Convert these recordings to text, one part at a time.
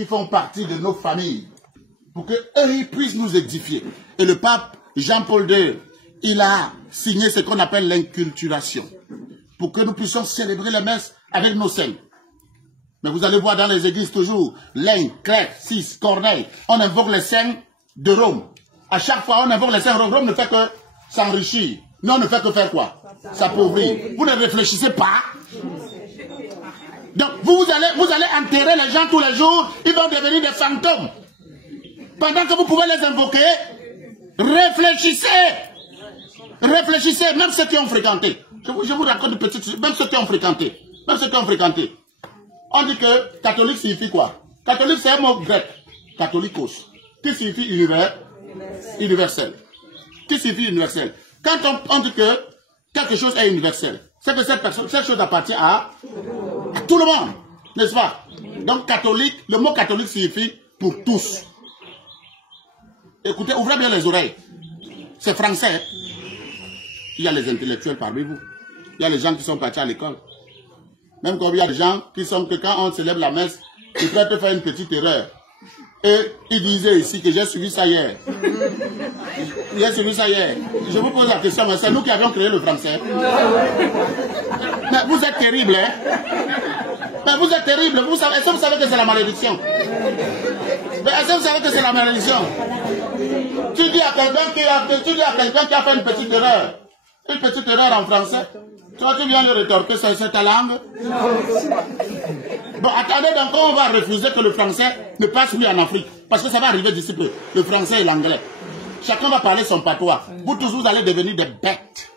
qui font partie de nos familles, pour qu'eux ils puissent nous édifier. Et le pape Jean-Paul II, il a signé ce qu'on appelle l'inculturation, pour que nous puissions célébrer les messes avec nos saints. Mais vous allez voir dans les églises toujours, Laine, Clerc, Cis, Corneille, on invoque les saints de Rome. À chaque fois, on invoque les saints de Rome. Rome ne fait que s'enrichir. Non, on ne fait que faire quoi? S'appauvrir. Vous ne réfléchissez pas. Donc, vous allez enterrer les gens tous les jours, ils vont devenir des fantômes. Pendant que vous pouvez les invoquer, réfléchissez. Réfléchissez, même ceux qui ont fréquenté. Je vous raconte une petite chose, même ceux qui ont fréquenté. Même ceux qui ont fréquenté. On dit que catholique signifie quoi? Catholique, c'est un mot grec. Catholicos. Qui signifie universel. Qui signifie universel? Quand on dit que quelque chose est universel, c'est que cette chose appartient à tout le monde. N'est-ce pas? Donc catholique, le mot catholique signifie pour tous. Écoutez, ouvrez bien les oreilles. C'est français. Il y a les intellectuels parmi vous. Il y a les gens qui sont partis à l'école. Même quand il y a des gens qui sont que quand on célèbre la messe, ils peuvent faire une petite erreur. Et il disait ici que j'ai suivi ça hier. J'ai suivi ça hier. Je vous pose la question, mais c'est nous qui avions créé le français. Mais vous êtes terrible, hein? Mais vous êtes terrible. Est-ce que vous savez que c'est la malédiction? Mais est-ce que vous savez que c'est la malédiction? Tu dis à quelqu'un qui a fait une petite erreur en français. Toi, tu viens lui rétorquer, c'est ta langue? Bon, attendez, donc on va refuser que le français ne passe plus en Afrique. Parce que ça va arriver d'ici peu. Le français et l'anglais. Chacun va parler son patois. Vous tous, vous allez devenir des bêtes.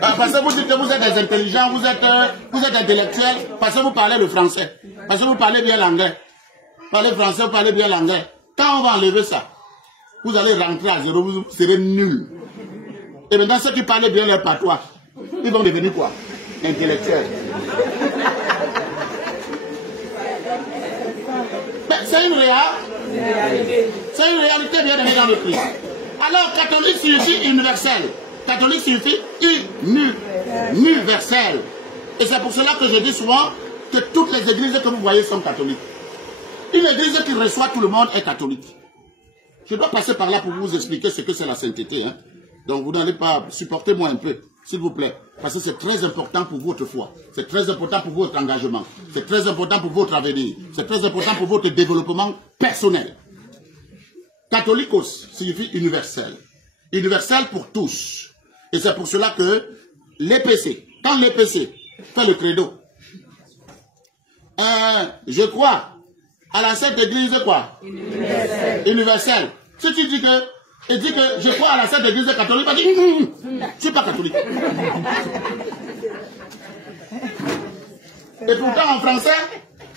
Parce que vous dites que vous êtes des intelligents, vous êtes intellectuels, parce que vous parlez le français. Parce que vous parlez bien l'anglais. Vous parlez français, vous parlez bien l'anglais. Quand on va enlever ça, vous allez rentrer à zéro, vous serez nuls. Et maintenant, ceux qui parlent bien leur patois, ils vont devenir quoi? Intellectuels. C'est une réalité. C'est une réalité bien aimée dans le Christ. Alors, catholique signifie universel. Catholique signifie universel. Et c'est pour cela que je dis souvent que toutes les églises que vous voyez sont catholiques. Une église qui reçoit tout le monde est catholique. Je dois passer par là pour vous expliquer ce que c'est la sainteté. Hein. Donc vous n'allez pas supporter moi un peu, s'il vous plaît. Parce que c'est très important pour votre foi. C'est très important pour votre engagement. C'est très important pour votre avenir. C'est très important pour votre développement personnel. Catholicos signifie universel. Universel pour tous. Et c'est pour cela que l'EPC, quand l'EPC fait le credo, je crois à la Sainte Église quoi? Universelle. Si tu dis que, et dis que je crois à la Sainte Église catholique, il va dire, je ne suis pas catholique. Et pourtant en français,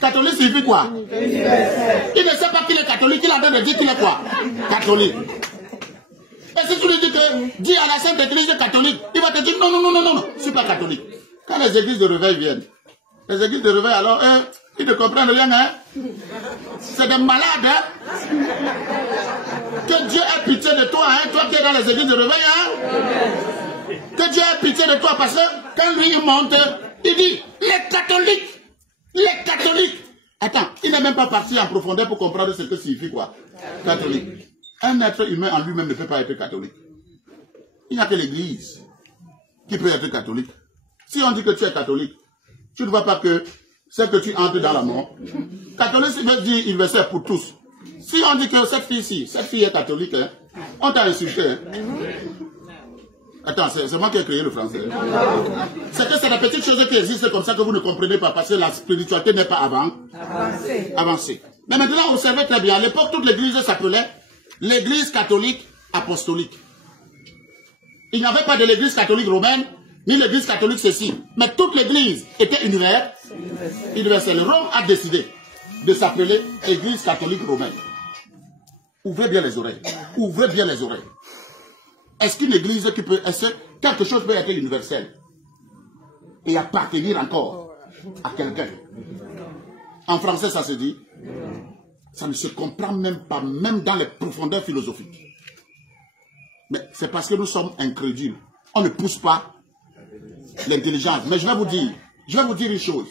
catholique signifie quoi? Il ne sait pas qu'il est catholique, il a l'air de dire qu'il est quoi? Catholique. Et si tu lui dis que, dis à la Sainte Église catholique, il va te dire, non, je ne suis pas catholique. Quand les églises de réveil viennent, les églises de réveil, alors, ils ne comprennent rien, hein? C'est des malades, hein? Que Dieu ait pitié de toi, hein? Toi qui es dans les églises de réveil, hein? Que Dieu ait pitié de toi, parce que quand lui il monte, il dit, les catholiques. Attends, il n'est même pas parti en profondeur pour comprendre ce que signifie quoi? Catholique. Un être humain en lui-même ne peut pas être catholique. Il n'y a que l'église qui peut être catholique. Si on dit que tu es catholique, tu ne vois pas que c'est que tu entres dans la mort. Catholique, ça veut dire universel pour tous. Si on dit que cette fille est catholique, hein, on t'a insulté. Hein. Attends, c'est moi qui ai créé le français. C'est que c'est la petite chose qui existe comme ça que vous ne comprenez pas, parce que la spiritualité n'est pas avancée. Mais maintenant, observez très bien, à l'époque, toute l'église s'appelait l'église catholique apostolique. Il n'y avait pas de l'église catholique romaine, ni l'église catholique ceci. Mais toute l'église était universelle. Rome a décidé de s'appeler église catholique romaine. Ouvrez bien les oreilles. Ouvrez bien les oreilles. Est-ce qu'une église qui peut... Est-ce que quelque chose peut être universel et appartenir encore à quelqu'un? En français, ça se dit. Ça ne se comprend même pas, même dans les profondeurs philosophiques. Mais c'est parce que nous sommes incrédules. On ne pousse pas l'intelligence. Mais je vais vous dire une chose.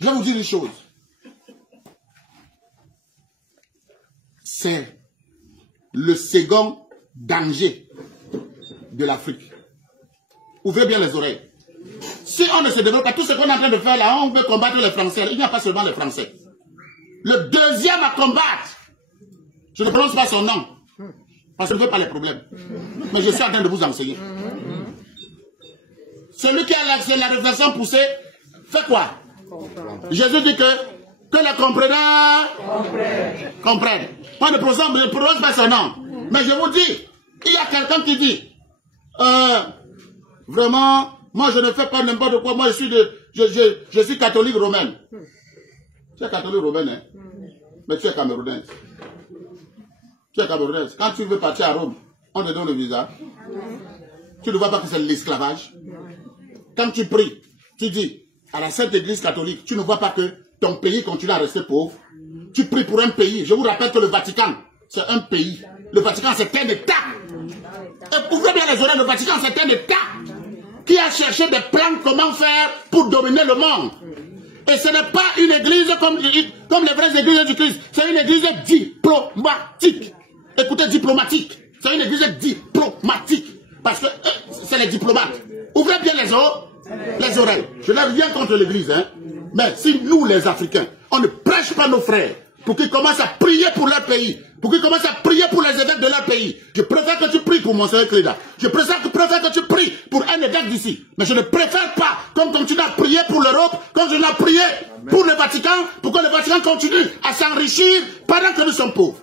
Je vais vous dire une chose. C'est le second danger de l'Afrique. Ouvrez bien les oreilles. Si on ne se développe pas, tout ce qu'on est en train de faire là, on veut combattre les Français. Il n'y a pas seulement les Français. Le deuxième à combattre, je ne prononce pas son nom, parce que je ne veux pas les problèmes. Mais je suis en train de vous enseigner. Celui qui a la réflexion poussée, fait quoi? Jésus dit que les comprenants comprennent. On ne prononce pas son nom. Mais je vous dis, il y a quelqu'un qui dit, vraiment, moi je ne fais pas n'importe quoi, moi je suis catholique romaine. Tu es catholique romaine, hein? Mais tu es camerounaise. Tu es camerounaise. Quand tu veux partir à Rome, on te donne le visa. Tu ne vois pas que c'est l'esclavage. Quand tu pries, tu dis à la Sainte Église catholique, tu ne vois pas que ton pays continue à rester pauvre. Tu pries pour un pays. Je vous rappelle que le Vatican, c'est un pays. Le Vatican, c'est un État. Et ouvrez bien les oreilles, le Vatican, c'est un État qui a cherché des plans comment faire pour dominer le monde. Et ce n'est pas une église comme les vraies églises du Christ. C'est une église diplomatique. Écoutez, diplomatique. C'est une église diplomatique. Parce que c'est les diplomates. Ouvrez bien les oreilles. Je n'ai rien contre l'église. Hein. Mais si nous, les Africains, on ne prêche pas nos frères pour qu'ils commencent à prier pour leur pays, pour qu'ils commencent à prier pour les évêques de leur pays, je préfère que tu pries pour Monseigneur Cléda. Je préfère que tu pries pour un évêque d'ici. Mais je ne préfère pas qu'on continue à prier pour l'Europe, qu'on continue à prier pour le Vatican, pour que le Vatican continue à s'enrichir pendant que nous sommes pauvres.